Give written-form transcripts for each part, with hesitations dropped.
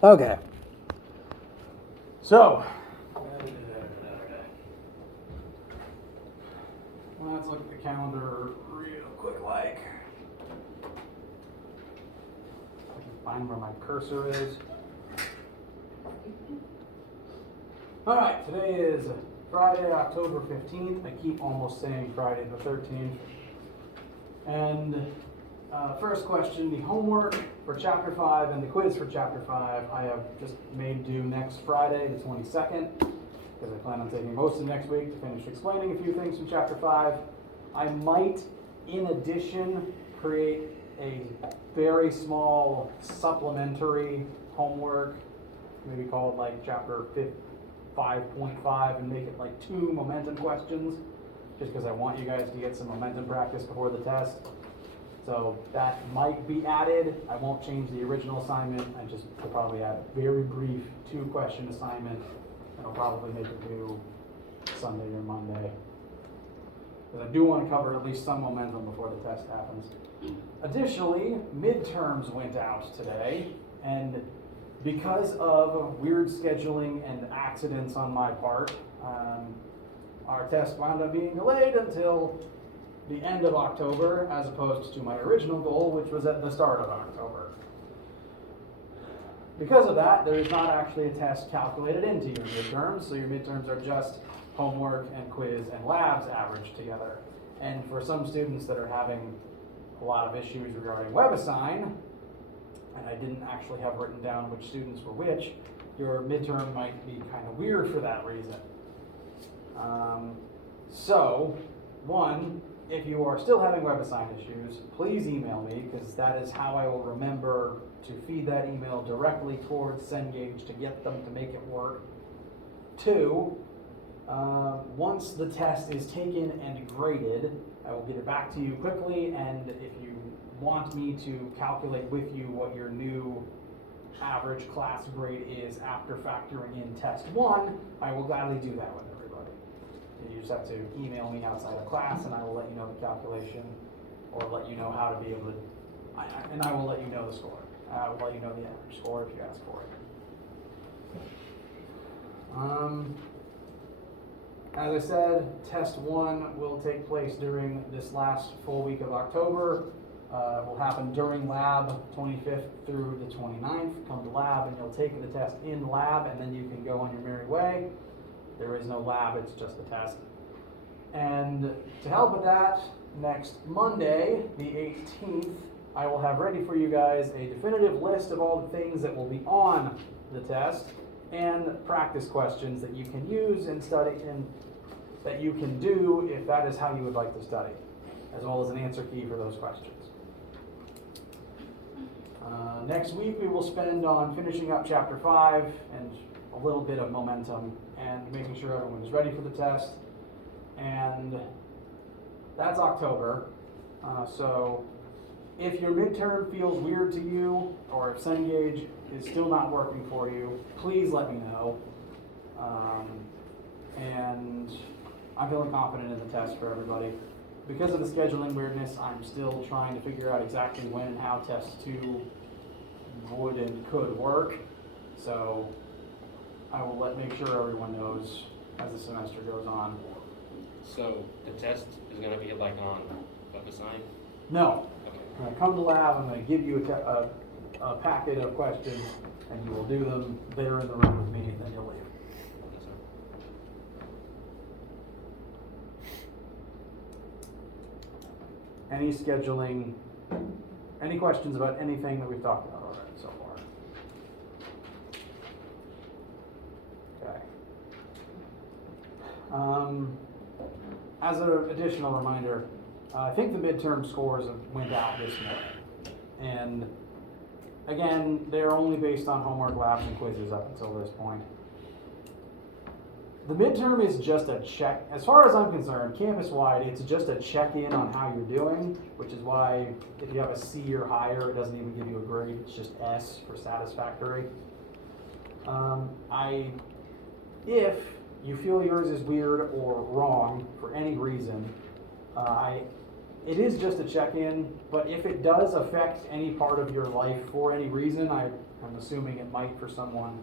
Okay. So, let's look at the calendar real quick like. I can find where my cursor is. Alright, today is Friday, October 15th. I keep almost saying Friday the 13th. And first question, the homework for Chapter 5 and the quiz for Chapter 5 I have just made due next Friday, the 22nd, because I plan on taking most of next week to finish explaining a few things from Chapter 5. I might, in addition, create a very small supplementary homework, maybe called like Chapter 5.5, and make it like 2 momentum questions, just because I want you guys to get some momentum practice before the test. So that might be added. I won't change the original assignment. I just will probably add a very brief 2-question assignment, and I'll probably make it due Sunday or Monday, because I do want to cover at least some momentum before the test happens. Additionally, midterms went out today, and because of weird scheduling and accidents on my part, our test wound up being delayed until the end of October, as opposed to my original goal, which was at the start of October. Because of that, there is not actually a test calculated into your midterms, so your midterms are just homework and quiz and labs averaged together. And for some students that are having a lot of issues regarding WebAssign, and I didn't actually have written down which students were which, your midterm might be kind of weird for that reason. So, one, if you are still having WebAssign issues, please email me, because that is how I will remember to feed that email directly towards Cengage to get them to make it work. 2, once the test is taken and graded, I will get it back to you quickly, and if you want me to calculate with you what your new average class grade is after factoring in test 1, I will gladly do that with everybody. You just have to email me outside of class, and I will let you know the calculation, or let you know how to be able to, and I will let you know the score. I will let you know the average score if you ask for it. As I said, test 1 will take place during this last full week of October. It will happen during lab, 25th through the 29th. Come to lab and you'll take the test in lab, and then you can go on your merry way. There is no lab, it's just the test. And to help with that, next Monday, the 18th, I will have ready for you guys a definitive list of all the things that will be on the test, and practice questions that you can use and study, and that you can do if that is how you would like to study, as well as an answer key for those questions. Next week we will spend on finishing up Chapter 5 and a little bit of momentum and making sure everyone is ready for the test. And that's October. So if your midterm feels weird to you, or if Cengage is still not working for you, please let me know. And I'm feeling confident in the test for everybody. Because of the scheduling weirdness, I'm still trying to figure out exactly when and how test 2 would and could work. So I will make sure everyone knows as the semester goes on. So the test is going to be like on WebAssign? No. Okay. When I come to lab, I'm going to give you a packet of questions, and you will do them there in the room with me, and then you'll leave. Yes, sir. Any scheduling, any questions about anything that we've talked about already so far? Okay. As an additional reminder, I think the midterm scores went out this morning. And again, they're only based on homework, labs, and quizzes up until this point. The midterm is just a check, as far as I'm concerned, campus-wide, it's just a check-in on how you're doing, which is why if you have a C or higher, it doesn't even give you a grade, it's just S for satisfactory. If you feel yours is weird or wrong for any reason, it is just a check-in, but if it does affect any part of your life for any reason, I I'm assuming it might for someone,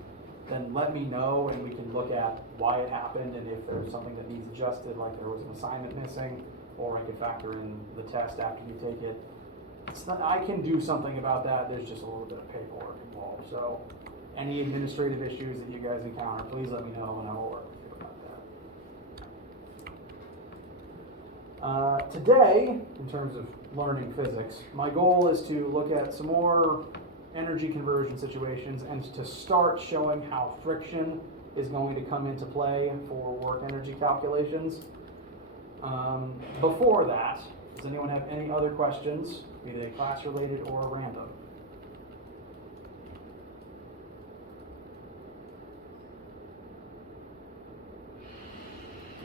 then let me know and we can look at why it happened and if there's something that needs adjusted, like there was an assignment missing, or I could factor in the test after you take it. It's not, I can do something about that, there's just a little bit of paperwork involved. So any administrative issues that you guys encounter, please let me know and I will work with you about that. Today, in terms of learning physics, my goal is to look at some more energy conversion situations and to start showing how friction is going to come into play for work energy calculations. Before that, does anyone have any other questions, be they class related or random?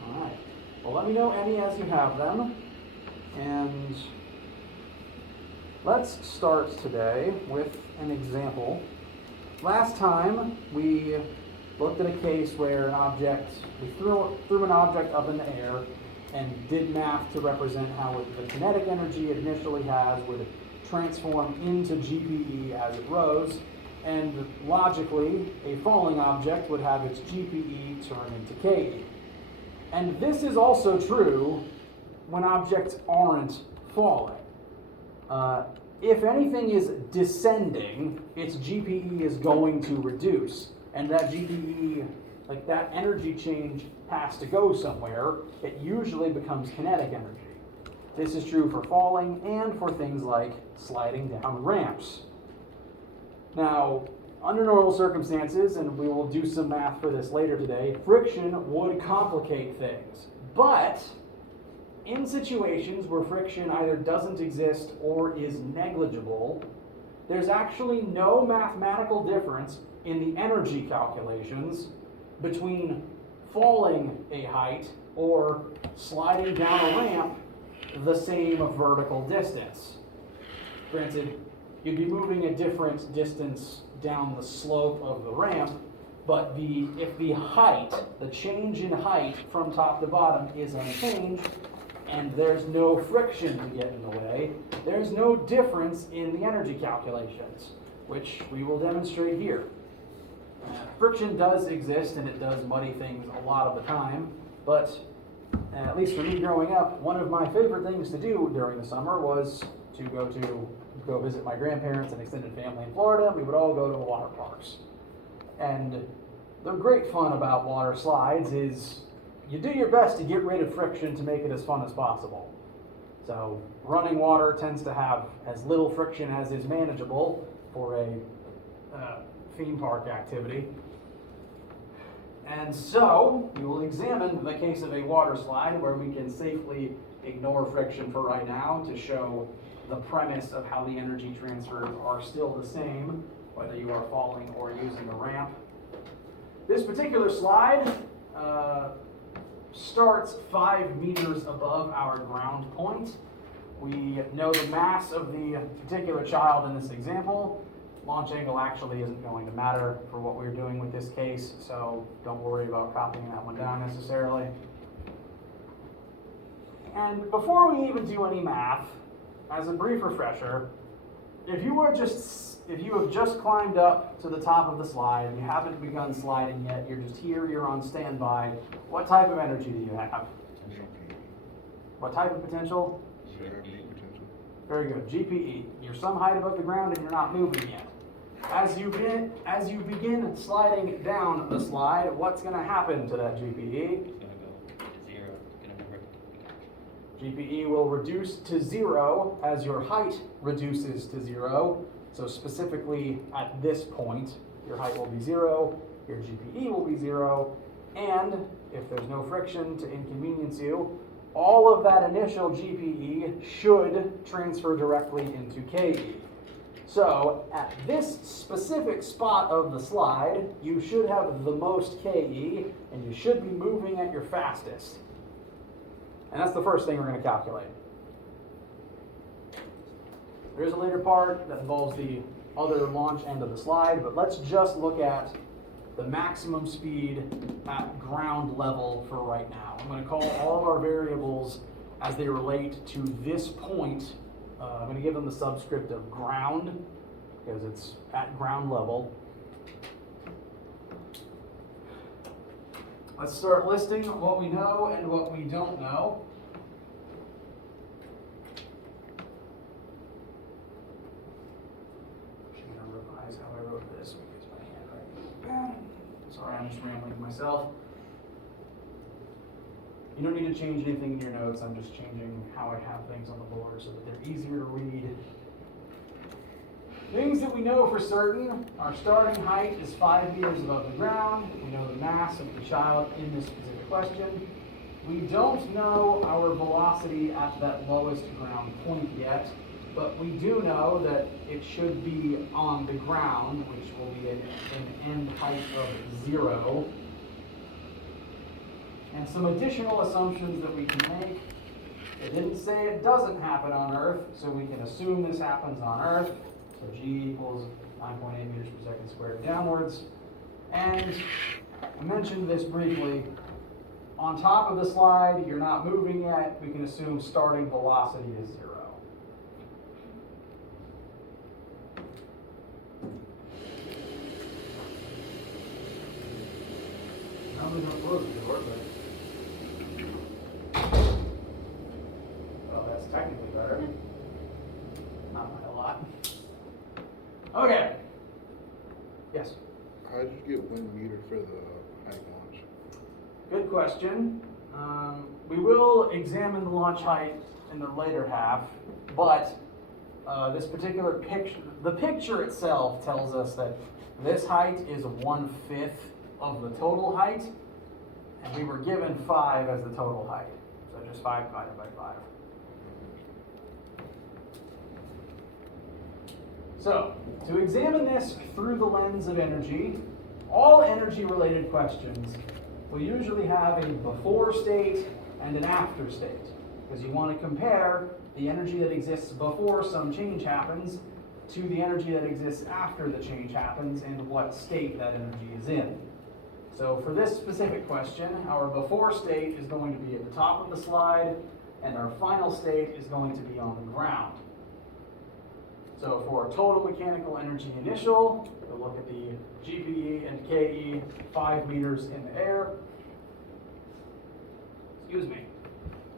All right. Well, let me know any as you have them. And let's start today with an example. Last time we looked at a case where an object, we threw an object up in the air and did math to represent how the kinetic energy it initially has would transform into GPE as it rose, and logically a falling object would have its GPE turn into KE. And this is also true when objects aren't falling. If anything is descending, its GPE is going to reduce, and that GPE, like that energy change, has to go somewhere. It usually becomes kinetic energy. This is true for falling and for things like sliding down ramps. Now, under normal circumstances, and we will do some math for this later today, friction would complicate things. But in situations where friction either doesn't exist or is negligible, there's actually no mathematical difference in the energy calculations between falling a height or sliding down a ramp the same vertical distance. Granted, you'd be moving a different distance down the slope of the ramp, but if the height, the change in height from top to bottom is unchanged, and there's no friction to get in the way, there's no difference in the energy calculations, which we will demonstrate here. Friction does exist and it does muddy things a lot of the time, but at least for me growing up, one of my favorite things to do during the summer was to go visit my grandparents and extended family in Florida. We would all go to water parks. And the great fun about water slides is you do your best to get rid of friction to make it as fun as possible. So running water tends to have as little friction as is manageable for a theme park activity. And so we will examine the case of a water slide where we can safely ignore friction for right now to show the premise of how the energy transfers are still the same, whether you are falling or using a ramp. This particular slide starts 5 meters above our ground point. We know the mass of the particular child in this example. Launch angle actually isn't going to matter for what we're doing with this case, so don't worry about copying that one down necessarily. And before we even do any math, as a brief refresher, if you have just climbed up to the top of the slide and you haven't begun sliding yet, you're just here, you're on standby, what type of energy do you have? What type of potential? Very good, GPE. You're some height above the ground and you're not moving yet. As you begin sliding down the slide, what's going to happen to that GPE? It's going to go to 0. It's going to never. GPE will reduce to 0 as your height reduces to 0. So specifically at this point, your height will be 0, your GPE will be 0, and if there's no friction to inconvenience you, all of that initial GPE should transfer directly into KE. So at this specific spot of the slide, you should have the most KE, and you should be moving at your fastest. And that's the first thing we're going to calculate. There's a later part that involves the other launch end of the slide, but let's just look at the maximum speed at ground level for right now. I'm going to call all of our variables as they relate to this point. I'm going to give them the subscript of ground. because it's at ground level. Let's start listing what we know and what we don't know. I'm going to revise how I wrote this because my handwriting is bad. Sorry, I'm just rambling to myself. You don't need to change anything in your notes. I'm just changing how I have things on the board so that they're easier to read. Things that we know for certain, our starting height is 5 meters above the ground. We know the mass of the child in this specific question. We don't know our velocity at that lowest ground point yet, but we do know that it should be on the ground, which will be an end height of 0. And some additional assumptions that we can make. It didn't say it doesn't happen on Earth, so we can assume this happens on Earth. So G equals 9.8 meters per second squared downwards. And I mentioned this briefly. On top of the slide, you're not moving yet. We can assume starting velocity is 0. Normally don't close the door, but well, that's technically better. Not by a lot. Okay. Yes. How did you get 1 meter for the height launch? Good question. We will examine the launch height in the later half, but this particular picture, the picture itself tells us that this height is 1/5 of the total height, and we were given 5 as the total height. So just 5 divided by 5. So, to examine this through the lens of energy, all energy-related questions will usually have a before state and an after state, because you want to compare the energy that exists before some change happens to the energy that exists after the change happens and what state that energy is in. So for this specific question, our before state is going to be at the top of the slide, and our final state is going to be on the ground. So for total mechanical energy initial, we'll look at the GPE and KE 5 meters in the air. Excuse me.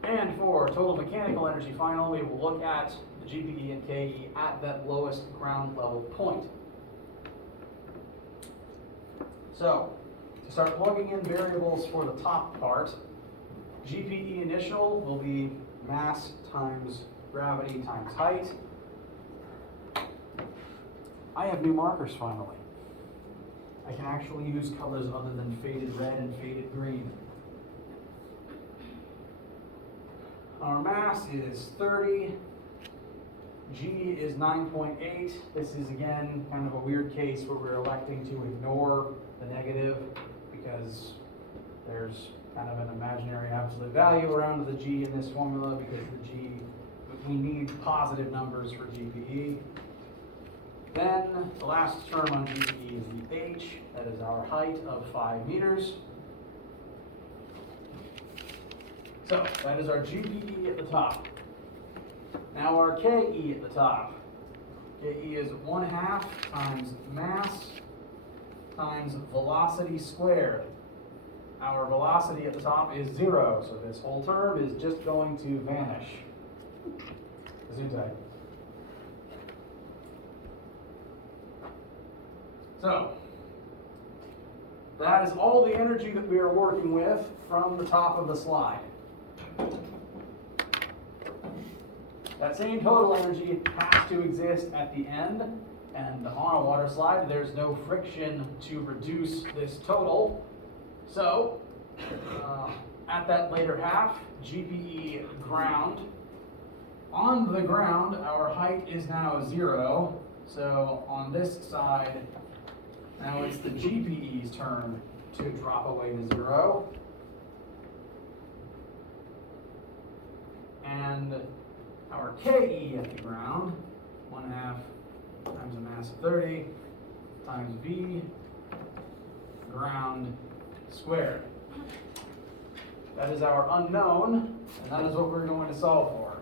And for total mechanical energy final, we will look at the GPE and KE at that lowest ground level point. So, to start plugging in variables for the top part, GPE initial will be mass times gravity times height. I have new markers finally. I can actually use colors other than faded red and faded green. Our mass is 30. G is 9.8. This is again kind of a weird case where we're electing to ignore the negative because there's kind of an imaginary absolute value around the G in this formula because the G, we need positive numbers for GPE. Then the last term on GPE is the H, that is our height of 5 meters. So that is our GPE at the top. Now our KE at the top. KE is 1/2 times mass times velocity squared. Our velocity at the top is 0, so this whole term is just going to vanish. Gesundheit. So, that is all the energy that we are working with from the top of the slide. That same total energy has to exist at the end, and on a water slide, there's no friction to reduce this total. So, at that later half, GPE ground. On the ground, our height is now 0. So, on this side, now it's the GPE's turn to drop away to 0. And our KE at the ground, 1/2 times a mass of 30 times V ground squared. That is our unknown, and that is what we're going to solve for.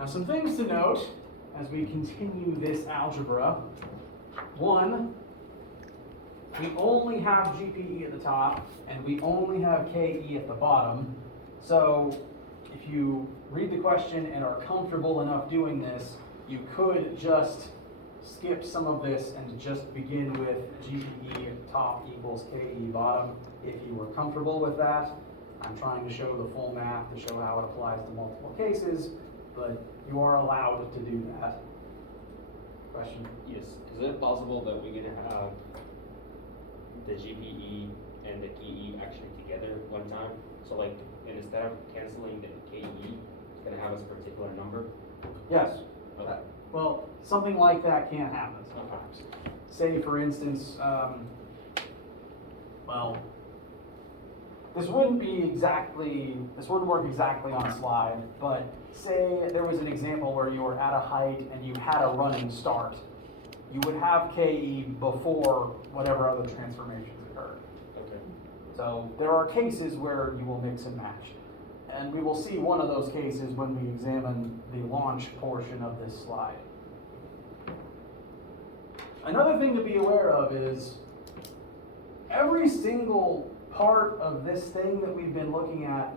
Now some things to note as we continue this algebra. One, we only have GPE at the top and we only have KE at the bottom. So if you read the question and are comfortable enough doing this, you could just skip some of this and just begin with GPE top equals KE bottom if you were comfortable with that. I'm trying to show the full math to show how it applies to multiple cases, but you are allowed to do that. Question? Yes, is it possible that we're gonna have the GPE and the KE actually together one time? So like, and instead of canceling the KE, it's gonna have a particular number? Yes. Okay. Well, something like that can happen sometimes. Say, for instance, well, this wouldn't work exactly on a slide, but say there was an example where you were at a height and you had a running start. You would have KE before whatever other transformations occurred. Okay. So there are cases where you will mix and match. And we will see one of those cases when we examine the launch portion of this slide. Another thing to be aware of is every single part of this thing that we've been looking at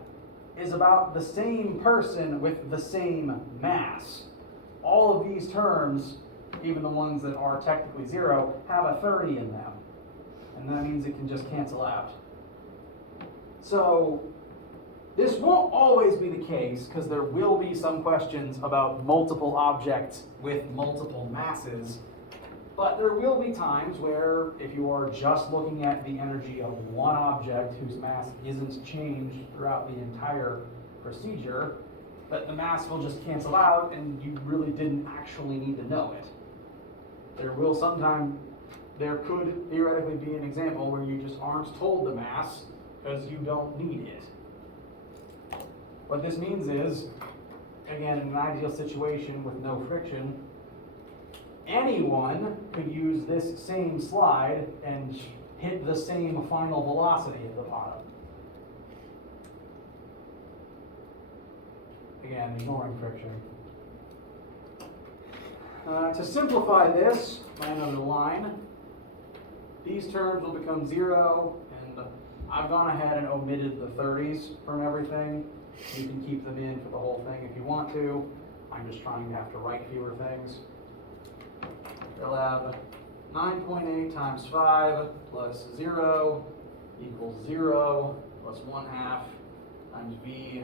is about the same person with the same mass. All of these terms, even the ones that are technically zero, have a 30 in them. And that means it can just cancel out. So this won't always be the case because there will be some questions about multiple objects with multiple masses. But there will be times where if you are just looking at the energy of one object whose mass isn't changed throughout the entire procedure, that the mass will just cancel out and you really didn't actually need to know it. There could theoretically be an example where you just aren't told the mass because you don't need it. What this means is, again, in an ideal situation with no friction, anyone could use this same slide and hit the same final velocity at the bottom. Again, ignoring friction. To simplify this by another line, these terms will become zero, and I've gone ahead and omitted the 30s from everything. You can keep them in for the whole thing if you want to. I'm just trying to have to write fewer things. They'll have 9.8 times 5 plus 0 equals 0 plus 1/2 times v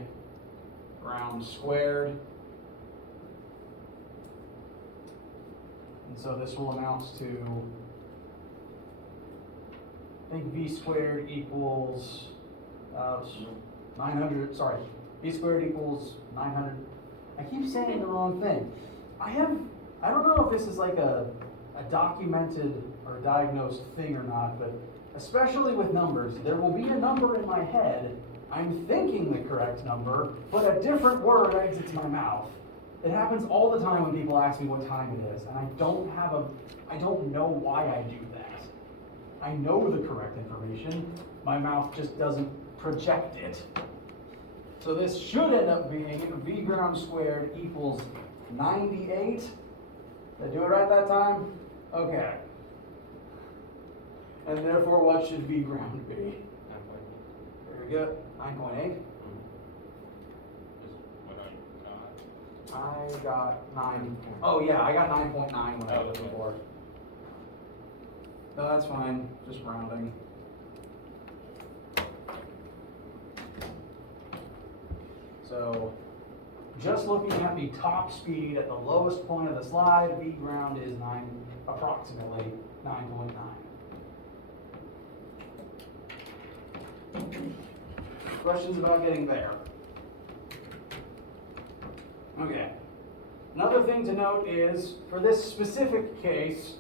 ground squared. And so this will amount to, I think v squared equals 900, sorry, v squared equals 900. I keep saying the wrong thing. I don't know if this is like a documented or diagnosed thing or not, but especially with numbers, there will be a number in my head. I'm thinking the correct number, but a different word exits my mouth. It happens all the time when people ask me what time it is, and I don't know why I do that. I know the correct information, my mouth just doesn't project it. So this should end up being v ground squared equals 98. Did I do it right that time? Okay. And therefore, what should v ground be? 9.8. Very good. 9.8. I got 9. Oh yeah, I got 9.9 when I was looking for. No, that's fine. Just rounding. So, just looking at the top speed at the lowest point of the slide, v ground is approximately 9.9. Questions about getting there? Okay. Another thing to note is, for this specific case,